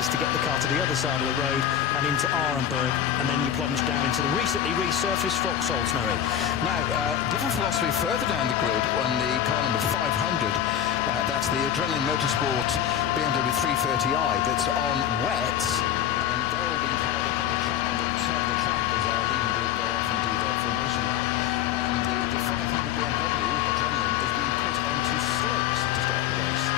kilometres to get the car to the other side of the road and into Arenberg, and then you plunge down into the recently resurfaced Vauxhall Snowy. Now, different philosophy further down the grid on the car number 500. That's the Adrenaline Motorsport BMW 330i that's on wets. And they're all being carried up on the track, and some of the trackers are leaving to go off and do their formation lap. And the 500 BMW Adrenaline is being put onto slicks to start the race.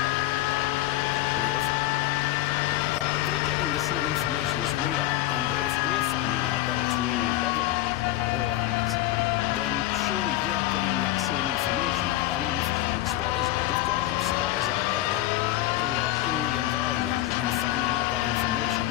Getting the same information as we are, and if we're finding out that it's really better, alright, then surely they're getting that same information. I mean, if spotters, they've got spotters out there who are in the environment and finding out that information.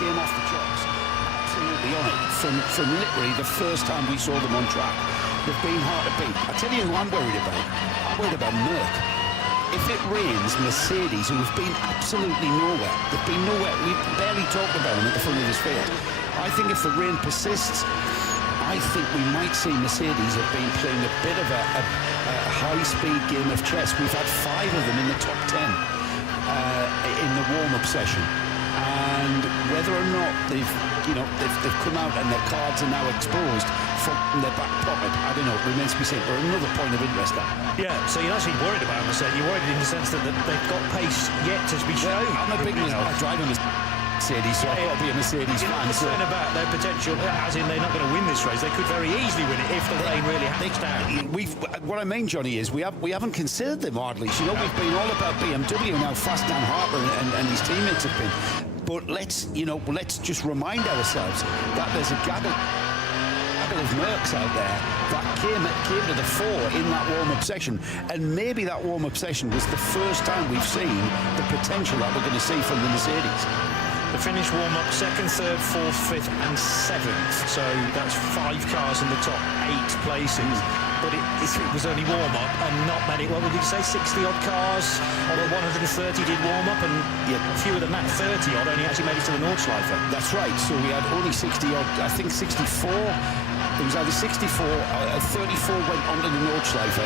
came off the chocks. Absolutely on it from literally the first time we saw them on track. They've been hard to beat. I tell you who I'm worried about. I'm worried about Merck. If it rains, Mercedes, who have been absolutely nowhere, they've been nowhere. We barely talked about them at the front of this field. I think if the rain persists, I think we might see Mercedes have been playing a bit of a high-speed game of chess. We've had 5 of them in the top 10 in the warm-up session, and whether or not they've come out and their cards are now exposed from their back pocket, I don't know. It remains to be seen. But another point of interest there. Yeah, so you're actually worried about Mercedes. You're worried in the sense that they've got pace yet to be shown. I'm a big driver Mercedes, so I've got to be a Mercedes fan. You're concerned about their potential, as in they're not going to win this race. They could very easily win it if the rain really happens down. What I mean, Johnny, is we haven't considered them hardly. You know, we've been all about BMW and how fast Dan Harper and his teammates have been. But let's just remind ourselves that there's a gaggle of Mercs out there that came to the fore in that warm-up session, and maybe that warm-up session was the first time we've seen the potential that we're going to see from the Mercedes. The Finnish warm-up, 2nd, 3rd, 4th, 5th and 7th. So that's 5 cars in the top 8 places. But it was only warm-up and not many. What would you say, 60-odd cars? Although 130 did warm-up, and fewer than that, 30-odd, only actually made it to the Nordschleife. That's right. So we had only 60-odd, I think 64. It was either 64 or 34 went onto the Nordschleife.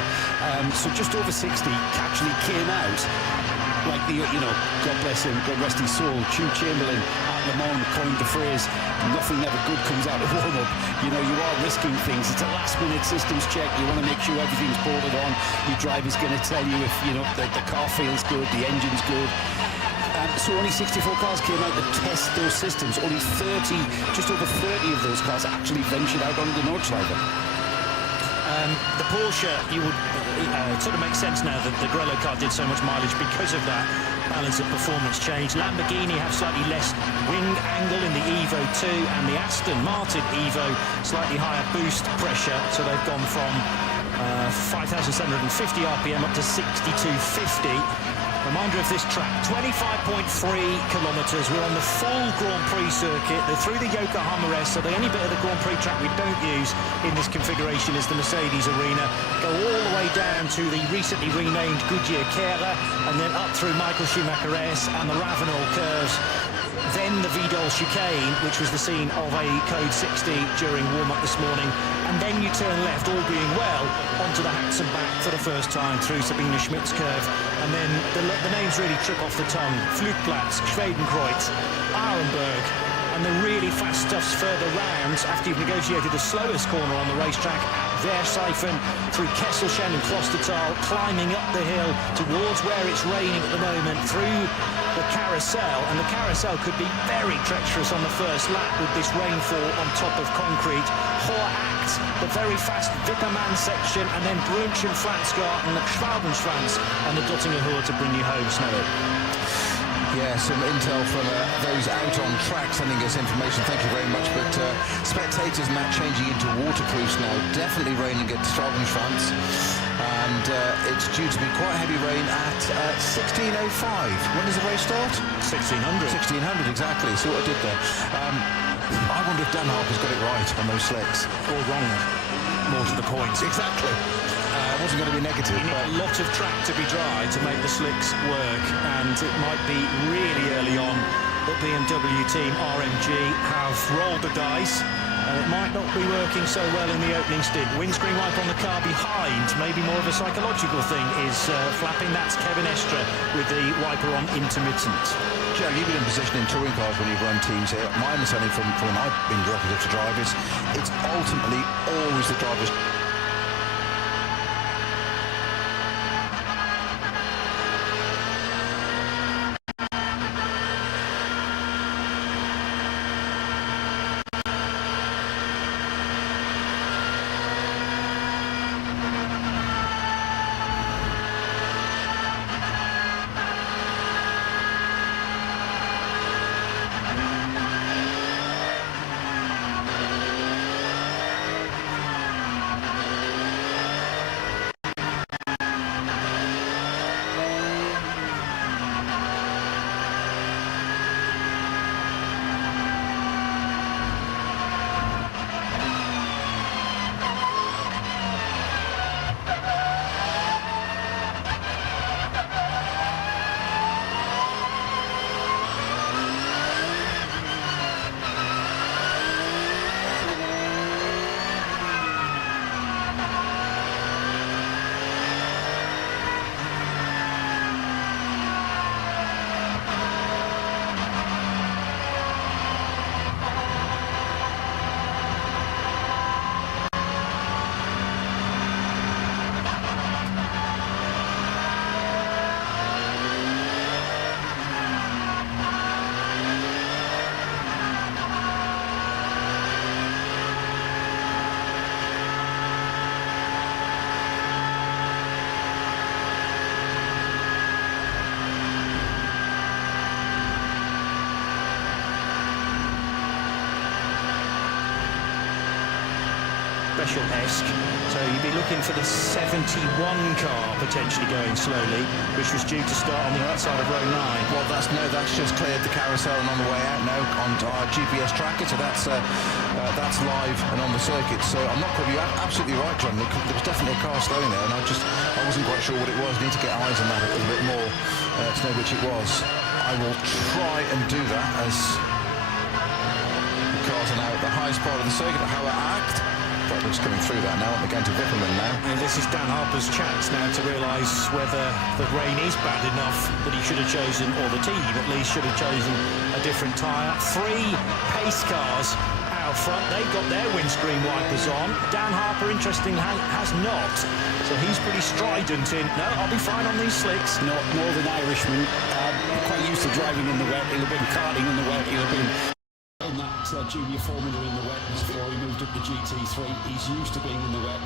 So just over 60 actually came out. Like God bless him, God rest his soul, Hugh Chamberlain at Le Mans coined the phrase, nothing ever good comes out of warm-up. You are risking things. It's a last-minute systems check. You want to make sure everything's bolted on. Your driver's going to tell you if, the car feels good, the engine's good. So only 64 cars came out to test those systems. Only 30, just over 30 of those cars actually ventured out onto the Nordschleife. The Porsche, it sort of makes sense now that the Grello car did so much mileage because of that balance of performance change. Lamborghini have slightly less wing angle in the Evo 2, and the Aston Martin Evo slightly higher boost pressure, so they've gone from 5,750 RPM up to 6,250. Reminder of this track, 25.3 kilometres. We're on the full Grand Prix circuit. They're through the Yokohama S, so the only bit of the Grand Prix track we don't use in this configuration is the Mercedes Arena. Go all the way down to the recently renamed Goodyear Kehrer, and then up through Michael Schumacher S and the Ravenel curves. Then the Vidal chicane, which was the scene of a Code 60 during warm-up this morning. And then you turn left, all being well, onto the Hatson back for the first time through Sabine Schmidt's curve. And then the names really trip off the tongue. Flugplatz, Schwedenkreuz, Arenberg, and the really fast stuff's further round after you've negotiated the slowest corner on the racetrack at Versheifen, through Kesselchen and Klostertal, climbing up the hill towards where it's raining at the moment, through the carousel, and the carousel could be very treacherous on the first lap with this rainfall on top of concrete. Horacht, the very fast Wippermann section, and then Brunchen, Flansgarten, the Schwabenschwanz, and the Dottinger Hohe to bring you home, Snowy. Yeah, some intel from those out on track sending us information. Thank you very much. But spectators and that changing into waterproofs now. Definitely raining at Straubenschwanz. And it's due to be quite heavy rain at 16:05. When does the race start? 1600. 1600, exactly. See what I did there. I wonder if Dan Harper's got it right on those slicks. Or wrong, more to the point. Exactly. I wasn't going to be negative. You need a lot of track to be dry to make the slicks work, and it might be really early on that BMW team RMG have rolled the dice, and it might not be working so well in the opening stint. Windscreen wiper on the car behind, maybe more of a psychological thing, is flapping. That's Kevin Estre with the wiper on intermittent. Joe, you've been in position in touring cars when you've run teams here. My understanding from when I've been directed to drivers, it's ultimately always the driver's special-esque. So you'd be looking for the 71 car potentially going slowly, which was due to start on the outside of row 9. Well, that's just cleared the carousel and on the way out now onto our GPS tracker, so that's live and on the circuit. So I'm not quite, you're absolutely right, John. There was definitely a car slowing there, and I wasn't quite sure what it was. Need to get eyes on that a little bit more to know which it was. I will try and do that as the cars are now at the highest part of the circuit, how it act. But we're just coming through that now, and we're going to Wipperman now. And this is Dan Harper's chance now to realise whether the rain is bad enough that he should have chosen, or the team at least should have chosen, a different tyre. 3 pace cars out front, they've got their windscreen wipers on. Dan Harper, interesting, has not. So he's pretty strident in, no, I'll be fine on these slicks. Not Northern Irishman, quite used to driving in the wet. He'll have been karting in the wet, he'll have been in that junior formula in the wet before he moved up to GT3. He's used to being in the wet.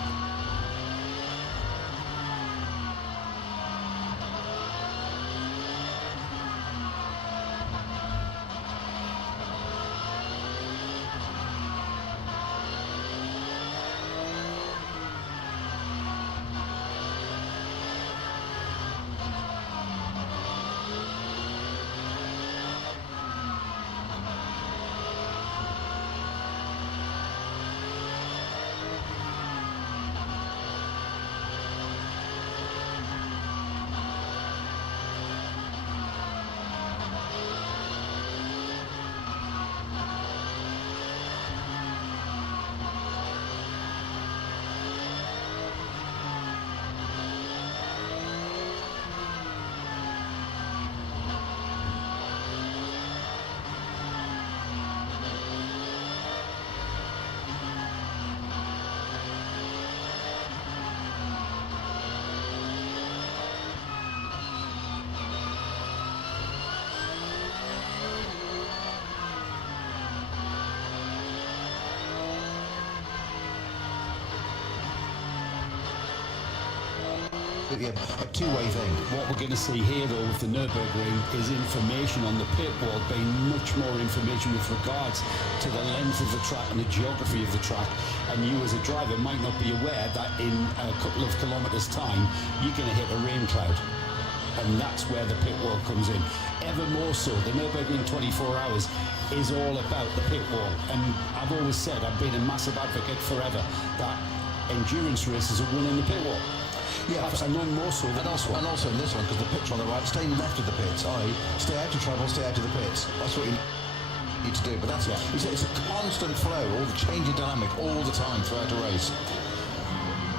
A two-way thing. What we're going to see here, though, with the Nürburgring is information on the pit wall being much more information with regards to the length of the track and the geography of the track. And you, as a driver, might not be aware that in a couple of kilometres' time, you're going to hit a rain cloud. And that's where the pit wall comes in. Ever more so, the Nürburgring 24 hours is all about the pit wall. And I've always said, I've been a massive advocate forever, that endurance races are won in the pit wall. Yeah, and none more so than this one. And also in this one, because the pits on the right, stay left of the pits, i.e. stay out of trouble, stay out of the pits. That's what you need to do. But that's it's a constant flow, all the changing dynamic all the time throughout a race.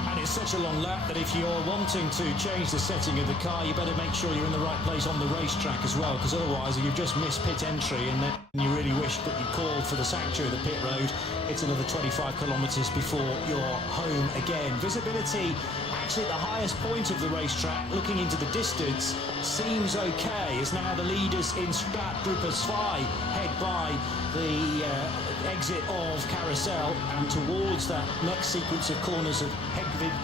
And it's such a long lap that if you're wanting to change the setting of the car, you better make sure you're in the right place on the racetrack as well, because otherwise you've just missed pit entry and then you really wish that you called for the sanctuary of the pit road. It's another 25 kilometres before you're home again. Visibility actually at the highest point of the racetrack, looking into the distance, seems okay, as now the leaders in Stadtgruppe 2 head by the exit of Carousel and towards that next sequence of corners of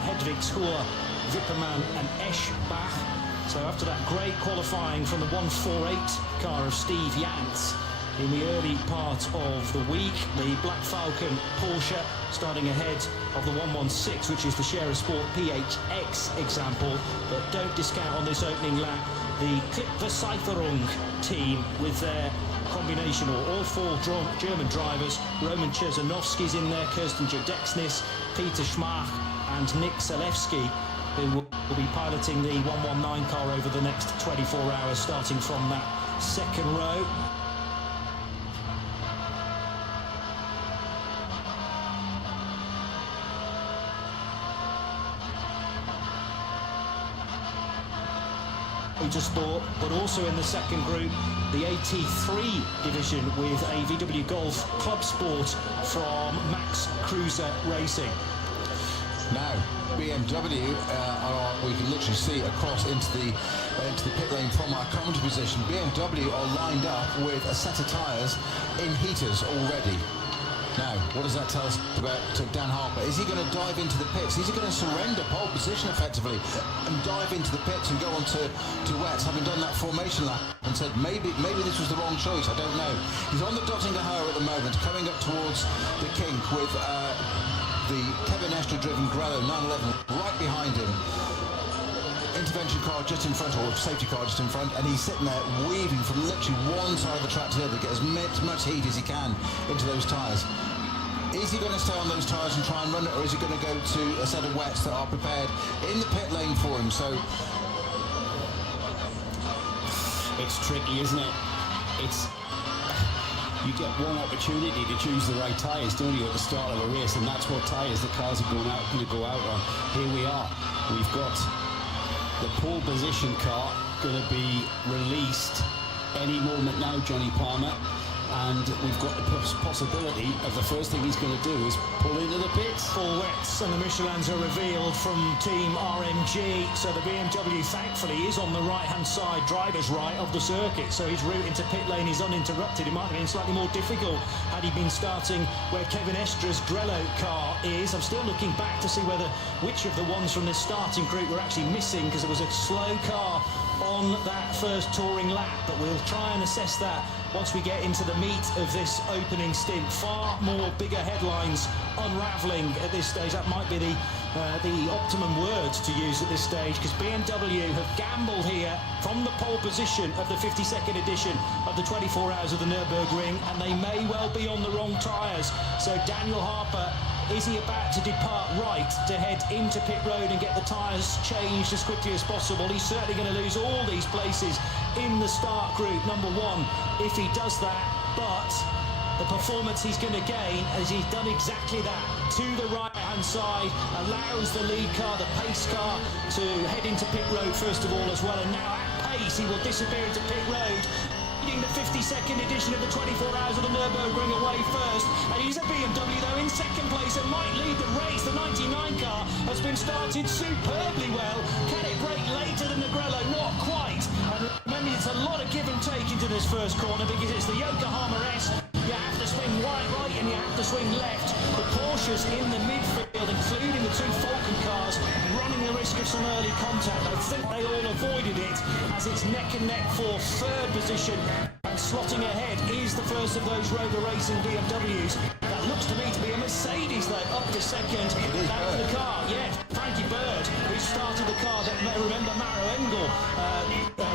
Hedwigshoor, Wipperman and Eschbach. So after that great qualifying from the 148 car of Steve Jans in the early part of the week, the Black Falcon Porsche starting ahead of the 116, which is the Share of Sport PHX example. But don't discount on this opening lap the Klickversicherung team with their combination, or all 4 German drivers. Roman Cherzanowski's in there, Kirsten Jodexnis, Peter Schmach and Nick Zalewski, who will be piloting the 119 car over the next 24 hours, starting from that second row. Motorsport, but also in the second group, the AT3 division with a VW Golf Club Sport from Max Cruiser Racing. Now, BMW, we can literally see across into the pit lane from our commentary position. BMW are lined up with a set of tyres in heaters already. Now, what does that tell us about Dan Harper? Is he going to dive into the pits? Is he going to surrender pole position effectively and dive into the pits and go on to wets, having done that formation lap and said maybe this was the wrong choice? I don't know. He's on the Dottingerhöhe at the moment, coming up towards the kink with the Kevin Estre driven Grello 911 right behind him. Intervention car just in front, or safety car just in front, and he's sitting there weaving from literally one side of the track to the other to get as much heat as he can into those tyres. Is he going to stay on those tyres and try and run it, or is he going to go to a set of wets that are prepared in the pit lane for him? So it's tricky, isn't it? You get one opportunity to choose the right tyres, don't you, at the start of a race, and that's what tyres the cars are going to go out on. Here we are. We've got the pole position car going to be released any moment now, Johnny Palmer, and we've got the possibility of the first thing he's going to do is pull into the pits. Full wets, and the Michelins are revealed from Team RMG, so the BMW thankfully is on the right-hand side, driver's right of the circuit, so his route into pit lane is uninterrupted. It might have been slightly more difficult had he been starting where Kevin Estre's Grello car is. I'm still looking back to see which of the ones from this starting group were actually missing, because it was a slow car on that first touring lap, but we'll try and assess that once we get into the meat of this opening stint. Far more bigger headlines unravelling at this stage. That might be the optimum words to use at this stage, because BMW have gambled here from the pole position of the 52nd edition of the 24 Hours of the Nürburgring, and they may well be on the wrong tyres. So Daniel Harper, is he about to depart right to head into pit road and get the tyres changed as quickly as possible? He's certainly going to lose all these places in the start group, number one, if he does that. But the performance he's going to gain, as he's done exactly that, to the right-hand side, allows the lead car, the pace car, to head into pit road first of all as well. And now at pace, he will disappear into pit road, leading the 52nd edition of the 24 Hours of the Nürburgring away first. And he's a BMW though in second place and might lead the race. The 99 car has been started superbly well. Can it break later than the Grello? Not quite. And remember, it's a lot of give and take into this first corner, because it's the Yokohama S. You have to swing right and you have to swing left. The Porsches in the midfield, including the two Falcon cars, running the risk of some early contact. I think they all avoided it, as it's neck and neck for third position. And slotting ahead is the first of those Rover Racing BMWs. That looks to me to be a Mercedes though, up to second. That's the car, yeah, Frankie Bird, who started the car. That remember, Maro Engel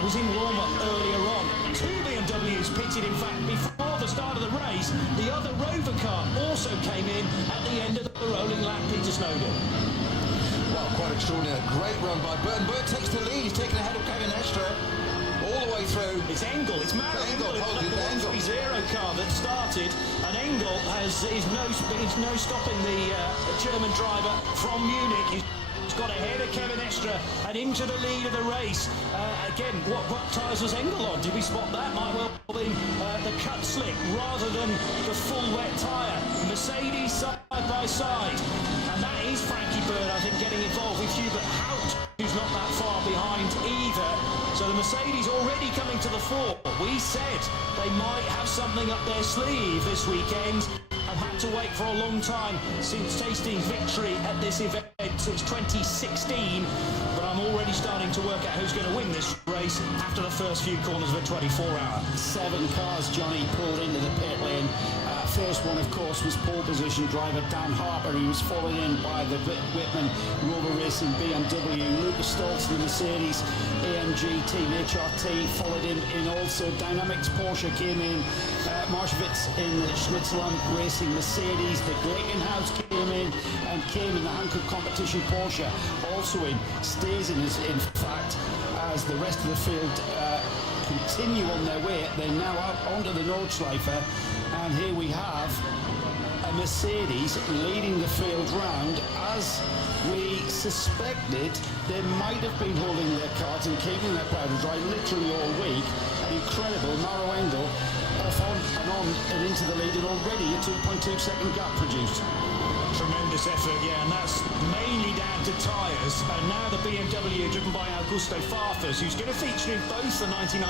was in warm-up earlier on. Two BMWs pitted, in fact, before the start of the race. The other Rover car also came in at the end of the rolling lap, Peter Snowden. Well, quite extraordinary. Great run by Bird. And Bird takes the lead. He's taken ahead of Kevin Estre all the way through. It's Engel. It's Maro Engel. The 130 car that started, and Engel is no stopping the German driver from Munich. He's got ahead of Kevin Estre and into the lead of the race. Again, what tyres was Engel on? Did we spot that? Might well be the cut slick rather than the full wet tyre. Mercedes side by side. And that is Frankie Bird, I think, getting involved with Hubert Hout, who's not that far behind either. So the Mercedes already coming to the fore. We said they might have something up their sleeve this weekend. I've had to wait for a long time since tasting victory at this event since 2016, but I'm already starting to work out who's going to win this race after the first few corners of a 24-hour. 7 cars, Johnny, pulled into the pit lane. First one, of course, was pole position driver Dan Harper. He was followed in by the Whitman Rover Racing BMW. Lucas Stoltz, the Mercedes AMG Team HRT, followed in also. Dynamics Porsche came in. Marshevitz in the Schnitzland Racing Mercedes. The Glickenhaus came in the Hankook Competition Porsche. Also in, stays in fact, as the rest of the field continue on their way. They're now out onto the Nordschleife. And here we have a Mercedes leading the field round. As we suspected, they might have been holding their cards and keeping their powder dry literally all week. Incredible. Maro Engel off on and into the lead, and already a 2.2 second gap produced. Tremendous effort, yeah, and that's mainly down to tyres. And now the BMW, driven by Augusto Farfus, who's going to feature in both the 99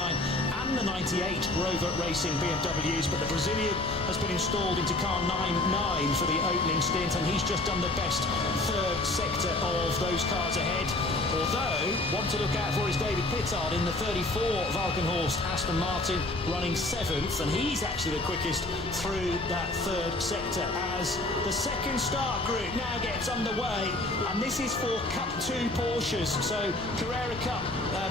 and the 98 Rover Racing BMWs, but the Brazilian has been installed into car 9 for the opening stint, and he's just done the best third sector of those cars ahead, or Although, one to look out for is David Pittard in the 34 Valkenhorst Aston Martin, running 7th, and he's actually the quickest through that 3rd sector as the second start group now gets underway, and this is for Cup 2 Porsches, so Carrera Cup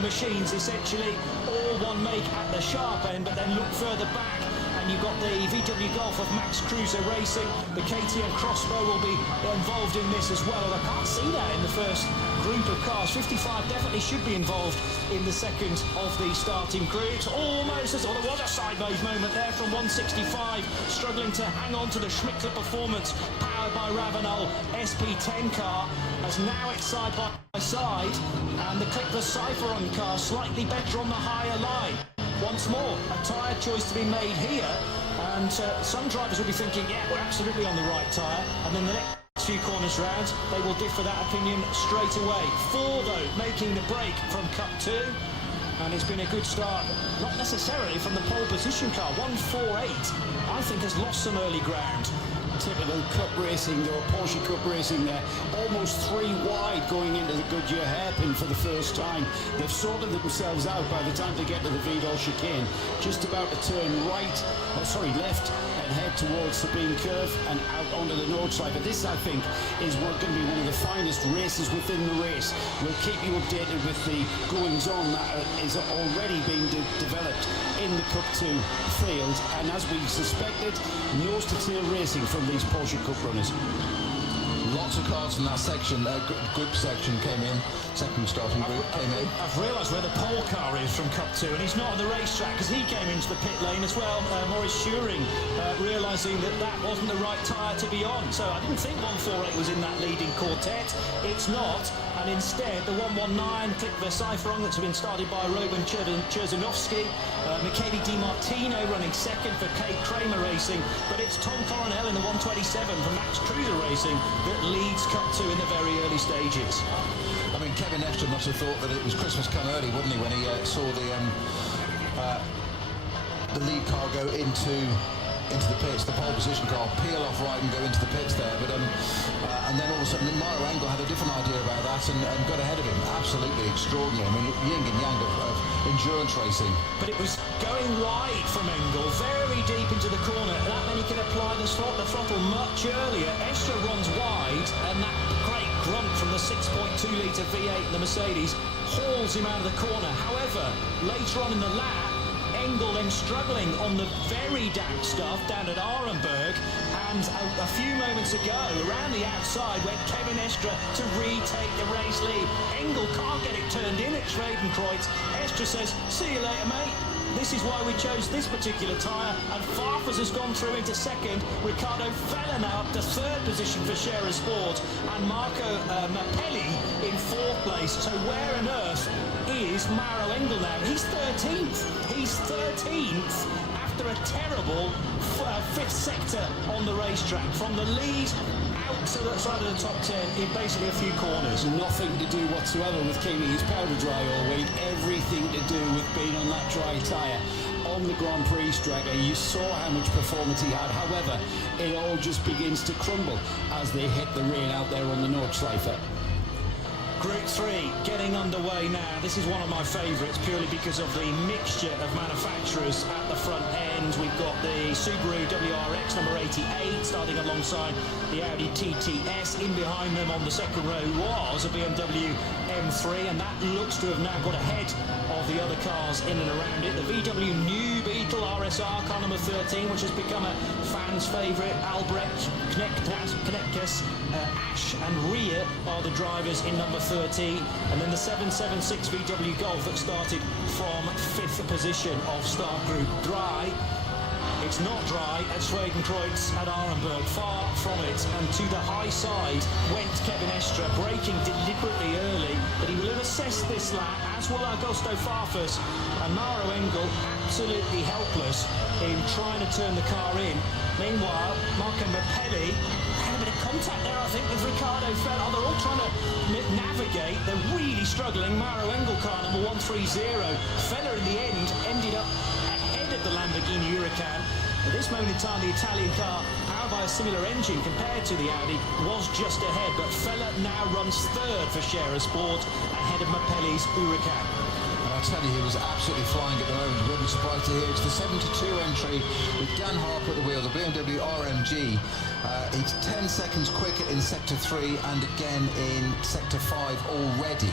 machines essentially, all one make at the sharp end, but then look further back and you've got the VW Golf of Max Cruiser Racing. The KTM Crossbow will be involved in this as well, and I can't see that in the first group of cars. 55 definitely should be involved in the second of the starting groups. Almost as, oh, there was a sideways moment there from 165, struggling to hang on to the Schmickler Performance powered by Ravenel SP10 car, as now it's side by side, and the Clickler Cypheron car slightly better on the higher line. Once more, a tyre choice to be made here, and some drivers will be thinking, yeah, we're absolutely on the right tyre, and then the next few corners round, they will differ that opinion straight away. 4, though, making the break from Cup 2, and it's been a good start, not necessarily from the pole position car. 148, I think, has lost some early ground. Typical Cup racing, or Porsche Cup racing there. Almost 3 wide going into the Goodyear hairpin for the first time. They've sorted themselves out by the time they get to the Vidal chicane. Just about to turn left and head towards the beam curve and out onto the Nordschleife. But this, I think, is going to be one of the finest races within the race. We'll keep you updated with the goings-on that is already being developed in the Cup 2 field. And as we suspected, nose-to-tail racing from these Porsche Cup runners. Lots of cars in that section, group section came in, second starting group came in. I've realised where the pole car is from Cup 2, and he's not on the racetrack because he came into the pit lane as well. Maurice Schuring realising that wasn't the right tyre to be on. So I didn't think 148 was in that leading quartet. It's not, and instead the 119 Clickler Cypheron that's been started by Roman Cherzinovsky, Michele Di Martino running second for Kate Kramer Racing, but it's Tom Coronel in the 127 from Max Cruiser Racing that leads Cup 2 in the very early stages. I mean, Kevin Estre must have thought that it was Christmas come early, wouldn't he, when he saw the lead car go into the pits, the pole position car peel off right and go into the pits there, but and then all of a sudden Mauro Engel had a different idea about that and got ahead of him. Absolutely extraordinary. I mean, yin and yang of endurance racing. But it was going wide from Engel, very deep into the corner, and that meant he could apply the throttle much earlier. Estre runs wide, and that great grunt from the 6.2 litre V8 in the Mercedes hauls him out of the corner. However, later on in the lap, Engel then struggling on the very damp stuff down at Arenberg, and a few moments ago, around the outside, went Kevin Estre to retake the race lead. Engel can't get it turned in at Schwedenkreuz. Estre says, see you later, mate. This is why we chose this particular tyre, and Farfus has gone through into second. Ricardo Feller now up to 3rd position for Scherer Sport, and Marco Mappelli in 4th place. So where on earth is Mauro Engel now? He's 13th. He's 13th after a terrible 5th sector on the racetrack. From the lead out to the side of the top 10 in basically a few corners. Nothing to do whatsoever with keeping his powder dry all week. Everything to do with being on that dry tyre. On the Grand Prix track, you saw how much performance he had. However, it all just begins to crumble as they hit the rain out there on the Nordschleife. Group 3 getting underway now. This is one of my favourites purely because of the mixture of manufacturers at the front end. We've got the Subaru WRX number 88 starting alongside the Audi TTS. In behind them on the second row was a BMW M3, and that looks to have now got ahead of the other cars in and around it. The VW New Beetle RSR car number 13, which has become a fan's favourite. Albrecht, Knepkes, Ash and Ria are the drivers in number 13, and then the 776 VW Golf that started from 5th position of start group. Dry. It's not dry at Schwedenkreuz at Arenberg, far from it, and to the high side went Kevin Estre, braking deliberately early, but he will have assessed this lap, as will Augusto Farfus, and Mauro Engel absolutely helpless in trying to turn the car in. Meanwhile, Marco Mappelli had a bit of contact there, I think, with Ricardo Feller. They're all trying to navigate. They're really struggling. Mauro Engel car number 130. Feller in the end ended up ahead of the Lamborghini Huracan. At this moment in time, the Italian car out powered by a similar engine compared to the Audi, was just ahead, but Fella now runs third for Scherer Sport, ahead of Mapelli's Huracan. And I tell you, he was absolutely flying at the moment. You won't be surprised to hear it's the 72 entry with Dan Harper at the wheel, the BMW RMG. It's 10 seconds quicker in Sector 3 and again in Sector 5 already,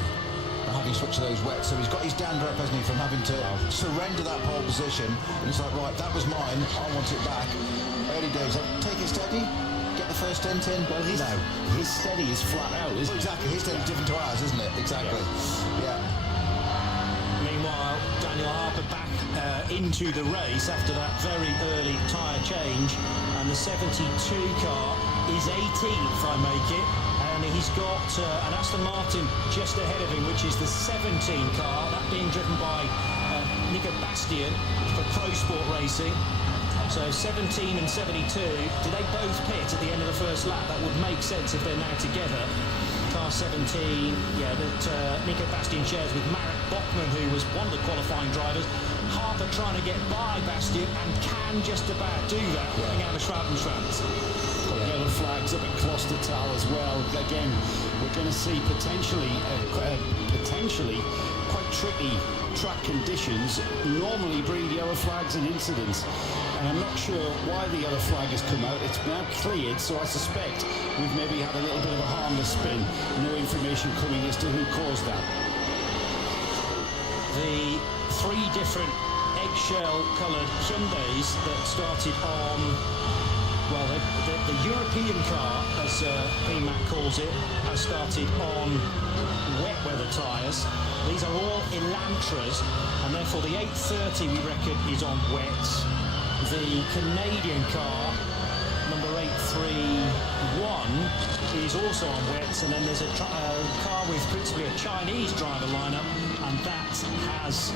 having switched to those wets. So he's got his dander up, hasn't he, from having to surrender that pole position. And it's like, right, that was mine, I want it back. Early days, take it steady, get the first stint in. Well, his steady is flat out, isn't it? Exactly, his steady is different to ours, isn't it? Exactly, yeah. Meanwhile, Daniel Harper back into the race after that very early tyre change, and the 72 car is 18th, I make it, and he's got an Aston Martin just ahead of him, which is the 17 car, that being driven by Nico Bastian for Pro Sport Racing. So 17 and 72, do they both pit at the end of the first lap? That would make sense if they're now together. Car 17, yeah, that Nico Bastian shares with Marek Bachmann, who was one of the qualifying drivers. Harper trying to get by Bastian and can just about do that, running out of Schrabenschranz. Got yellow flags up at Klostertal as well. Again, we're going to see potentially quite tricky track conditions normally breed yellow flags and incidents, and I'm not sure why the yellow flag has come out. It's now cleared, so I suspect we've maybe had a little bit of a harmless spin. No information coming as to who caused that. The three different eggshell coloured Hyundais that started on, well, the European car, as PMAC calls it, has started on wet weather tyres. These are all Elantras, and therefore the 830 we reckon is on wets. The Canadian car, number 831, is also on wets, and then there's a car with principally a Chinese driver lineup, and that has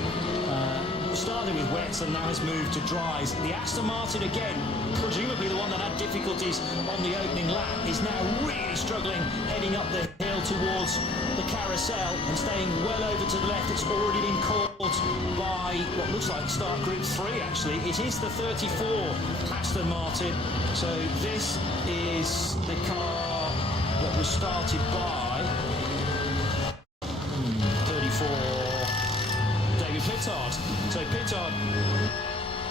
started with wets and now has moved to dries. The Aston Martin, again, presumably the one that had difficulties on the opening lap, is now really struggling heading up the hill towards the carousel and staying well over to the left. It's already been caught by what looks like start group 3, actually. It is the 34 Aston Martin. So this is the car that was started by 34 David Pittard. So Pittard,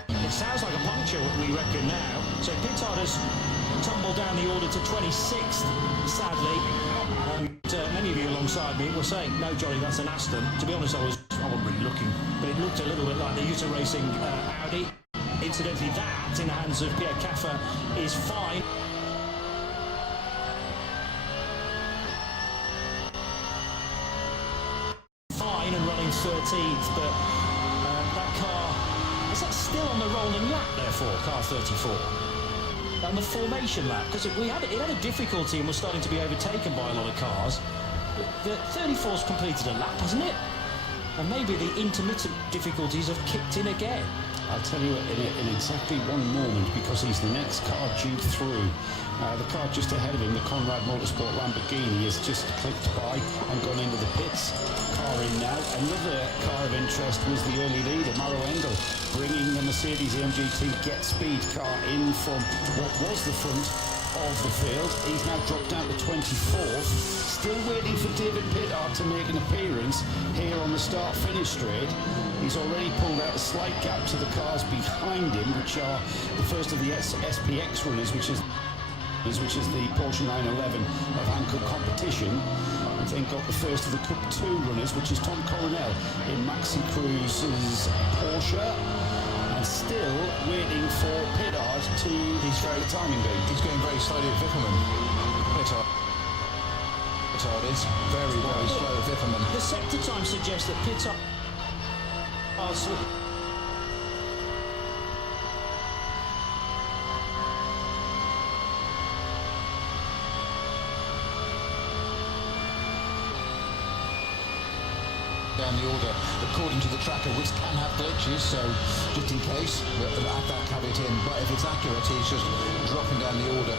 it sounds like a puncture, we reckon now. So Pittard has tumbled down the order to 26th, sadly. And many of you alongside me were saying, no, Johnny, that's an Aston. To be honest, I wasn't really looking, but it looked a little bit like the Utah Racing Audi. Incidentally, that, in the hands of Pierre Caffa, is fine. Fine and running 13th, but that car, is that still on the rolling lap, therefore, car 34? On the formation lap, because it had a difficulty and was starting to be overtaken by a lot of cars. But the 34's completed a lap, hasn't it? And maybe the intermittent difficulties have kicked in again. I'll tell you in exactly one moment, because he's the next car due through. The car just ahead of him, the Conrad Motorsport Lamborghini, has just clicked by and gone into the pits. Car in now. Another car of interest was the early leader, Maro Engel, bringing the Mercedes AMG Get Speed car in from what was the front of the field. He's now dropped down to 24th. Still waiting for David Pittard to make an appearance here on the start-finish straight. He's already pulled out a slight gap to the cars behind him, which are the first of the SPX runners, which is the Porsche 911 of Hankook Competition. And then got the first of the Cup 2 runners, which is Tom Coronel in Maxi Cruz's Porsche. And still waiting for Pittard to try the timing game. He's going very slowly at Wickelmann. Pittard is very, very slow at Wickelmann. The sector time suggests that Pittard down the order according to the tracker, which can have glitches, so just in case, add that caveat in. But if it's accurate, he's just dropping down the order.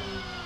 Bye.